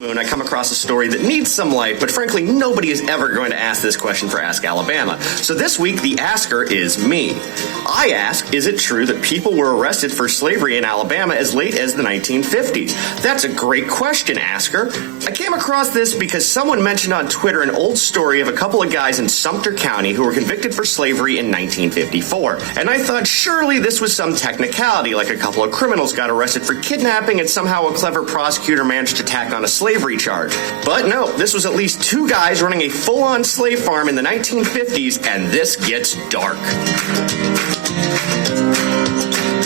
I come across a story that needs some light, but frankly, nobody is ever going to ask this question for Ask Alabama. So this week, the asker is me. I ask, is it true that people were arrested for slavery in Alabama as late as the 1950s? That's a great question, asker. I came across this because someone mentioned on Twitter an old story of a couple of guys in Sumter County who were convicted for slavery in 1954. And I thought surely this was some technicality, like a couple of criminals got arrested for kidnapping and somehow a clever prosecutor managed to tack on a slavery charge. But no, this was at least two guys running a full-on slave farm in the 1950s, and this gets dark.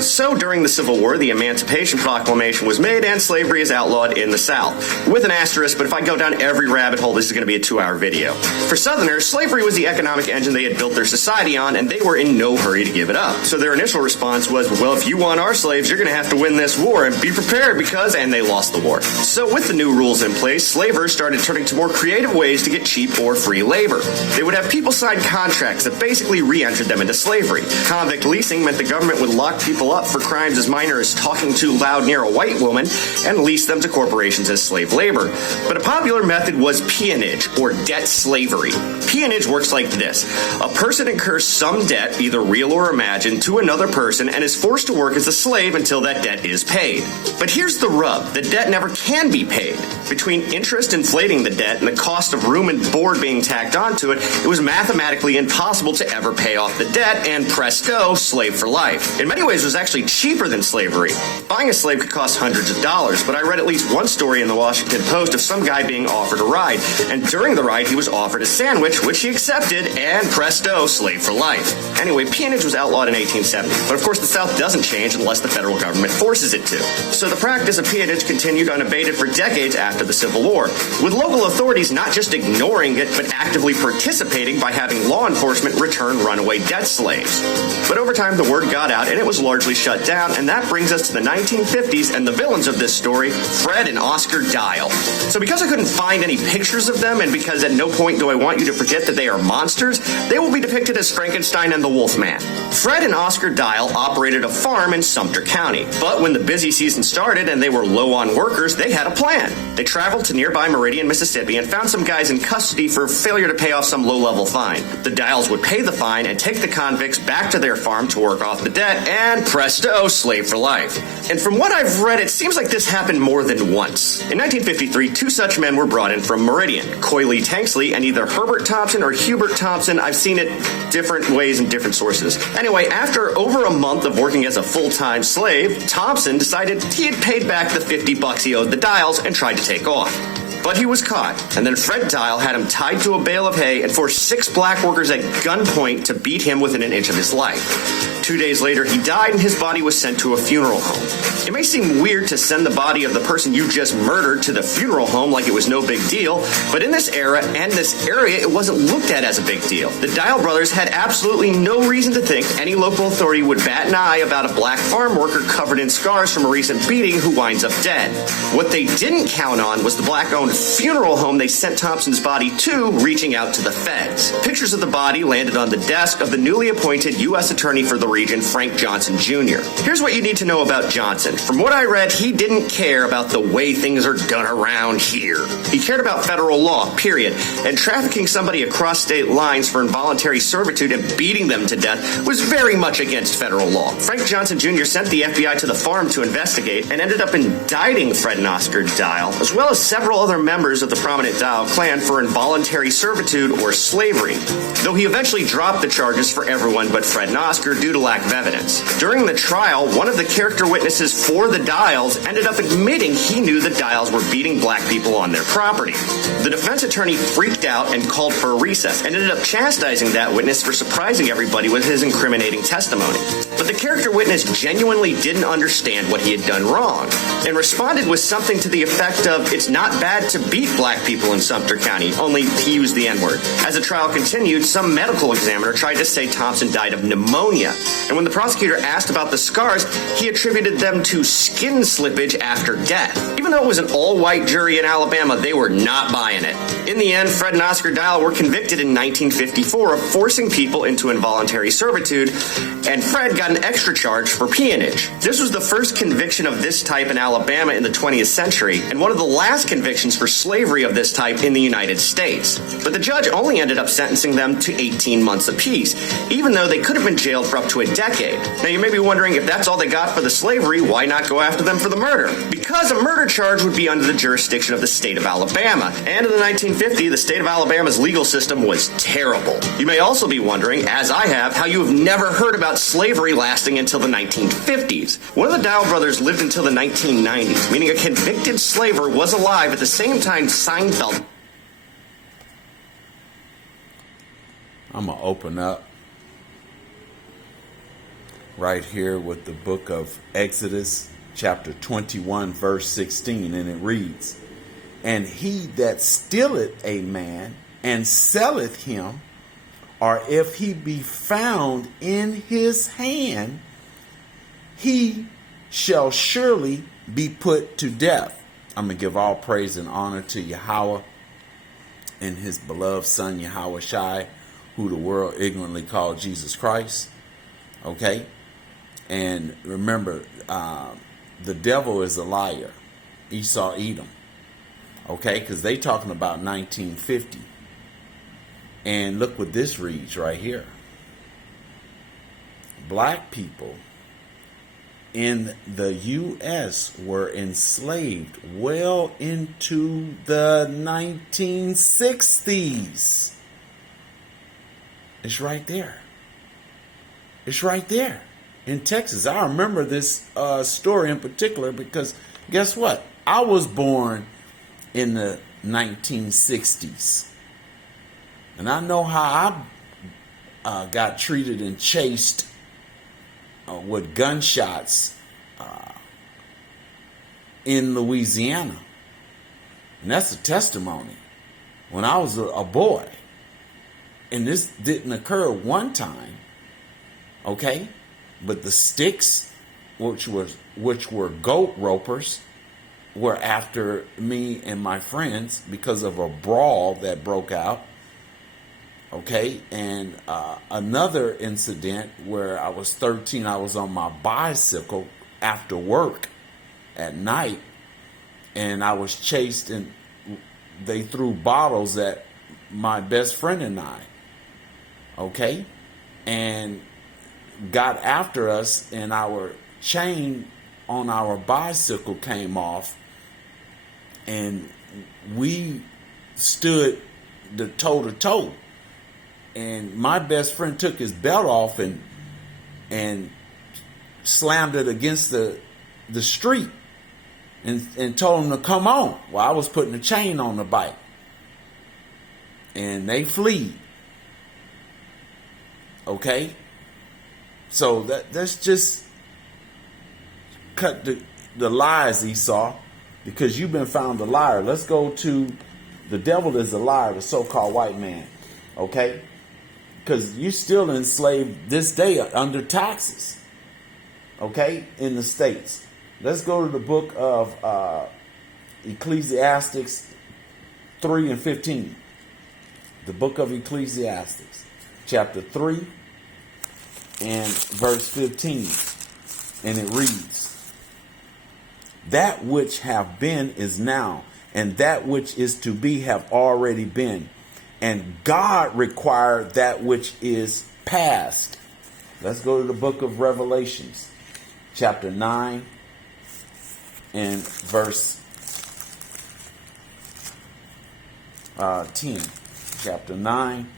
So during the Civil War, the Emancipation Proclamation was made and slavery is outlawed in the South. With an asterisk, but if I go down every rabbit hole, this is going to be a 2-hour video. For Southerners, slavery was the economic engine they had built their society on, and they were in no hurry to give it up. So their initial response was, well, if you want our slaves, you're going to have to win this war, and be prepared because, and they lost the war. So with the new rules in place, slavers started turning to more creative ways to get cheap or free labor. They would have people sign contracts that basically re-entered them into slavery. Convict leasing meant the government would lock people up for crimes as minor as talking too loud near a white woman and lease them to corporations as slave labor. But a popular method was peonage, or debt slavery. Peonage works like this. A person incurs some debt, either real or imagined, to another person and is forced to work as a slave until that debt is paid. But here's the rub. The debt never can be paid. Between interest inflating the debt and the cost of room and board being tacked onto it, it was mathematically impossible to ever pay off the debt, and presto, slave for life. In many ways, it was actually cheaper than slavery. Buying a slave could cost hundreds of dollars, but I read at least one story in the Washington Post of some guy being offered a ride, and during the ride he was offered a sandwich, which he accepted, and presto, slave for life. Anyway, peonage was outlawed in 1870, but of course the South doesn't change unless the federal government forces it to. So the practice of peonage continued unabated for decades after the Civil War, with local authorities not just ignoring it, but actively participating by having law enforcement return runaway debt slaves. But over time the word got out and it was largely shut down, and that brings us to the 1950s and the villains of this story, Fred and Oscar Dial. So because I couldn't find any pictures of them, and because at no point do I want you to forget that they are monsters, they will be depicted as Frankenstein and the Wolfman. Fred and Oscar Dial operated a farm in Sumter County, but when the busy season started and they were low on workers, they had a plan. They traveled to nearby Meridian, Mississippi, and found some guys in custody for failure to pay off some low-level fine. The Dials would pay the fine and take the convicts back to their farm to work off the debt, and presto, slave for life. And from what I've read, it seems like this happened more than once. In 1953, two such men were brought in from Meridian, Coyley Tanksley and either Herbert Thompson or Hubert Thompson. I've seen it different ways in different sources. Anyway, after over a month of working as a full-time slave, Thompson decided he had paid back the $50 he owed the Dials and tried to take off. But he was caught, and then Fred Dial had him tied to a bale of hay and forced 6 black workers at gunpoint to beat him within an inch of his life. 2 days later, he died, and his body was sent to a funeral home. It may seem weird to send the body of the person you just murdered to the funeral home like it was no big deal, but in this era and this area, it wasn't looked at as a big deal. The Dial brothers had absolutely no reason to think any local authority would bat an eye about a black farm worker covered in scars from a recent beating who winds up dead. What they didn't count on was the black-owned funeral home they sent Thompson's body to reaching out to the feds. Pictures of the body landed on the desk of the newly appointed U.S. Attorney for the region, Frank Johnson Jr. Here's what you need to know about Johnson. From what I read, he didn't care about the way things are done around here. He cared about federal law, period, and trafficking somebody across state lines for involuntary servitude and beating them to death was very much against federal law. Frank Johnson Jr. sent the FBI to the farm to investigate and ended up indicting Fred and Oscar Dial, as well as several other members of the prominent Dial clan for involuntary servitude or slavery, though he eventually dropped the charges for everyone but Fred and Oscar due to lack of evidence. During the trial, one of the character witnesses for the Dials ended up admitting he knew the Dials were beating black people on their property. The defense attorney freaked out and called for a recess and ended up chastising that witness for surprising everybody with his incriminating testimony. But the character witness genuinely didn't understand what he had done wrong and responded with something to the effect of, "It's not bad to beat black people in Sumter County, only he used the N-word. As the trial continued, some medical examiner tried to say Thompson died of pneumonia. And when the prosecutor asked about the scars, he attributed them to skin slippage after death. Even though it was an all-white jury in Alabama, they were not buying it. In the end, Fred and Oscar Dial were convicted in 1954 of forcing people into involuntary servitude, and Fred got an extra charge for peonage. This was the first conviction of this type in Alabama in the 20th century, and one of the last convictions for slavery of this type in the United States. But the judge only ended up sentencing them to 18 months apiece, even though they could have been jailed for up to a decade. Now you may be wondering, if that's all they got for the slavery, why not go after them for the murder? Because a murder charge would be under the jurisdiction of the state of Alabama, and in the 1950s, the state of Alabama's legal system was terrible. You may also be wondering, as I have, how you have never heard about slavery lasting until the 1950s. One of the Dial brothers lived until the 1990s, meaning a convicted slaver was alive at the same time Seinfeld. I'm going to open up right here with the book of Exodus, chapter 21, verse 16, and it reads, "And he that stealeth a man and selleth him, or if he be found in his hand, he shall surely be put to death." I'm going to give all praise and honor to Yahweh and his beloved son, Yahweh Shai, who the world ignorantly called Jesus Christ. Okay? And remember, the devil is a liar. Esau, Edom. Okay? Because they talking about 1950. And look what this reads right here. Black people in the U.S. were enslaved well into the 1960s. It's right there. It's right there in Texas. I remember this story in particular because guess what? I was born in the 1960s. And I know how I got treated and chased with gunshots in Louisiana. And that's a testimony. When I was a boy, and this didn't occur one time, okay? But the sticks, which were goat ropers, were after me and my friends because of a brawl that broke out. Okay, and another incident where I was 13, I was on my bicycle after work at night, and I was chased, and they threw bottles at my best friend and I. Okay, and got after us, and our chain on our bicycle came off, and we stood the toe to toe. And my best friend took his belt off and slammed it against the street and told him to come on. Well, I was putting a chain on the bike. And they fled. Okay? So that's just cut the lies, Esau, because you've been found a liar. Let's go to the devil is a liar, the so-called white man. Okay? Because you still enslaved this day under taxes, okay, in the States. Let's go to the book of Ecclesiastes 3 and 15. The book of Ecclesiastes, chapter 3 and verse 15. And it reads, "That which have been is now, and that which is to be have already been. And God required that which is past." Let's go to the book of Revelations, chapter 9 and verse 10. Chapter 9.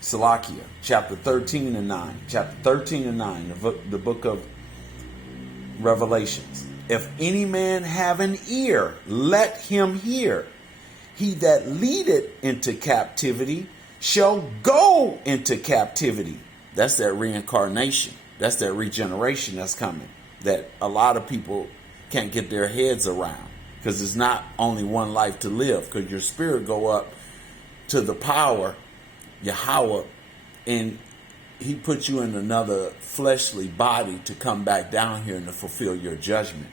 Salakia, chapter 13 and 9. Chapter 13 and 9, the book of Revelations. "If any man have an ear, let him hear. He that leadeth into captivity shall go into captivity." That's that reincarnation. That's that regeneration that's coming, that a lot of people can't get their heads around, because it's not only one life to live, because your spirit go up to the power, Yahweh, and he put you in another fleshly body to come back down here and to fulfill your judgment.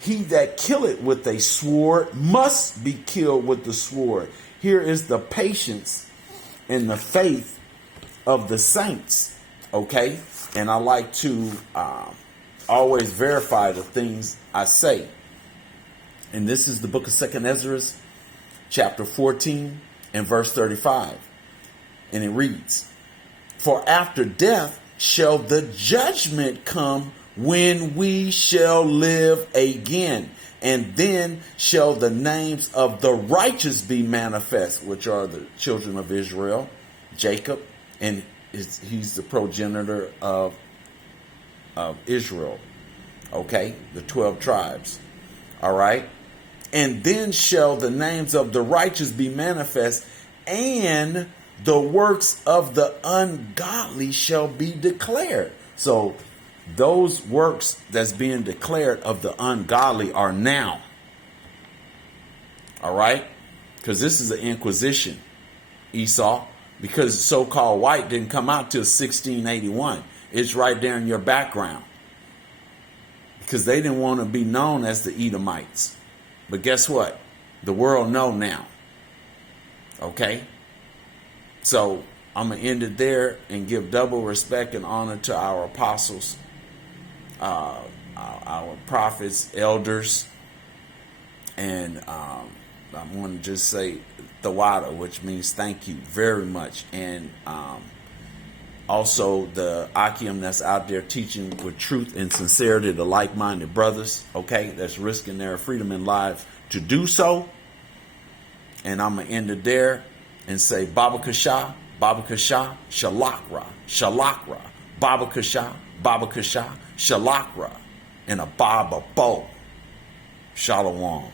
He that killeth with a sword must be killed with the sword. Here is the patience and the faith of the saints. Okay? And I like to always verify the things I say. And this is the book of 2nd Ezra, chapter 14 and verse 35. And it reads, "For after death shall the judgment come, when we shall live again. And then shall the names of the righteous be manifest," which are the children of Israel, Jacob, and he's the progenitor of Israel. Okay, the 12 tribes. All right. "And then shall the names of the righteous be manifest, and the works of the ungodly shall be declared." So those works that's being declared of the ungodly are now. All right? Because this is an inquisition, Esau. Because so-called white didn't come out till 1681. It's right there in your background. Because they didn't want to be known as the Edomites. But guess what? The world know now. Okay? So I'm going to end it there and give double respect and honor to our apostles, our prophets, elders, and I want to just say Thawada, which means thank you very much. And also the Akim that's out there teaching with truth and sincerity to like-minded brothers, okay, that's risking their freedom and lives to do so. And I'm going to end it there and say Baba Kasha, Shalakra, Shalakra, Baba Kasha, Shalakra, and a Baba Bo. Shalom.